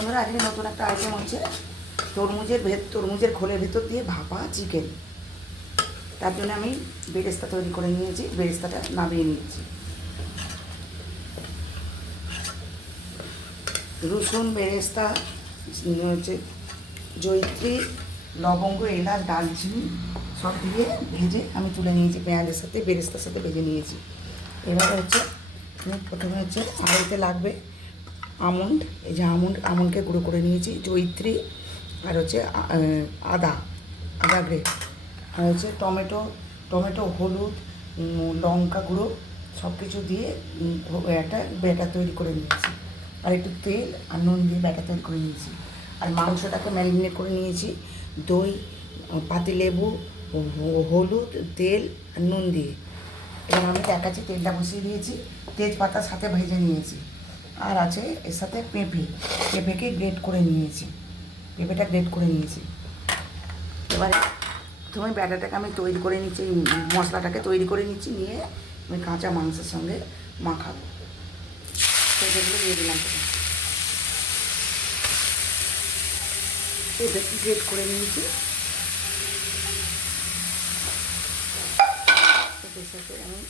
বন্ধুরা, আজকে নতুন একটা আইটেম হচ্ছে তরমুজের খোলের ভেতর দিয়ে ভাপা চিকেন। তার জন্য আমি বেরেস্তা তৈরি করে নিয়েছি, বেরেস্তাটা নামিয়ে নিয়েছি। রসুন, বেরেস্তা, হচ্ছে জয়িত্রী, লবঙ্গ, এলাচ, দালচিনি সব দিয়ে ভেজে আমি তুলে নিয়েছি, পেঁয়াজের সাথে বেরেস্তার সাথে ভেজে নিয়েছি। এবারে হচ্ছে প্রথমে হচ্ছে আড়াইতে লাগবে আমন্ড। এই যে আমন্ডকে গুঁড়ো করে নিয়েছি, জয়িত্রী, আর হচ্ছে আদা গ্রেট, আর হচ্ছে টমেটো, হলুদ, লঙ্কা গুঁড়ো সব কিছু দিয়ে একটা ব্যাটার তৈরি করে নিয়েছি। আর একটু তেল আর নুন দিয়ে ব্যাটার তৈরি করে নিয়েছি। আর মাংসটাকে ম্যারিনেট করে নিয়েছি দই, পাতিলেবু, হলুদ, তেল আর নুন দিয়ে। এবার আমি দেখাচ্ছি, তেলটা বসিয়ে দিয়েছি, তেজপাতার সাথে ভেজে নিয়েছি। আর আছে এর সাথে পেঁপেকে গ্রেট করে নিয়েছি, পেঁপেটা গ্রেট করে নিয়েছি। এবারে তুমি ব্যাটারটাকে আমি তৈরি করে নিচ্ছি, মশলাটাকে তৈরি করে নিচ্ছি, নিয়ে আমি কাঁচা মাংসের সঙ্গে মাখাবো। পেঁপেগুলো দিয়ে দিলাম, পেঁপে গ্রেট করে নিয়েছি। পেঁপের সাথে আমি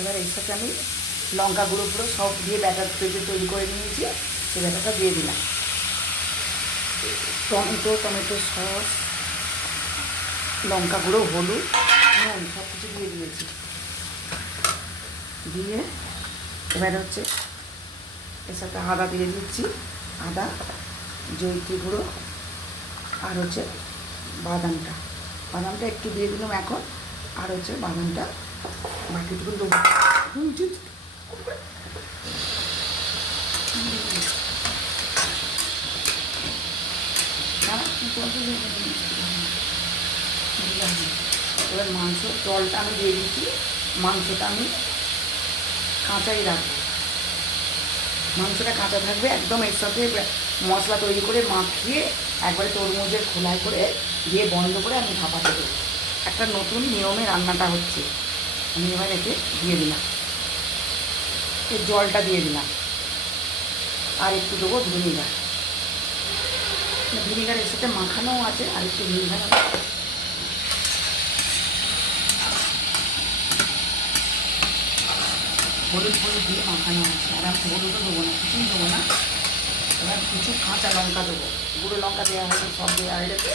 এবার এর সাথে আমি লঙ্কা গুঁড়ো সব দিয়ে ব্যাটার তৈরি করে নিয়েছি, সেই ব্যাটারটা দিয়ে দিলাম। টমেটো সস, লঙ্কা গুঁড়ো, হলুদ, নুন সব কিছু দিয়ে দিয়েছি। দিয়ে এবার হচ্ছে এর সাথে আদা দিয়ে দিচ্ছি, আদা, জয়িত্রী গুঁড়ো, আর হচ্ছে বাদামটা একটু দিয়ে দিলাম এখন। আর হচ্ছে বাদামটা বাকিটুকু দেবো। এবার জলটা আমি দিয়ে দিচ্ছি, মাংসটা আমি কাঁচাই রাখবো, মাংসটা কাঁচা থাকবে একদম। এর সাথে মশলা তৈরি করে মাখিয়ে একবারে তরমুজের খোলায় করে দিয়ে বন্ধ করে আমি ভাপাতে দেবো। একটা নতুন নিয়মে রান্নাটা হচ্ছে। আমি এবার এতে দিয়ে দিলাম, এই জলটা দিয়ে দিলাম, আর একটু দেবো ভিনিগার এর সাথে মাখানোও আছে, আর একটু ভিনিগার হলুদ দিয়ে মাখানো আছে। আর আমি হলুদও দেবো না, কিছুই দেবো না। এবার কিছু কাঁচা লঙ্কা দেবো, গুঁড়ো লঙ্কা দেওয়া হয়েছে, সব দেওয়া হয়ে গেছে।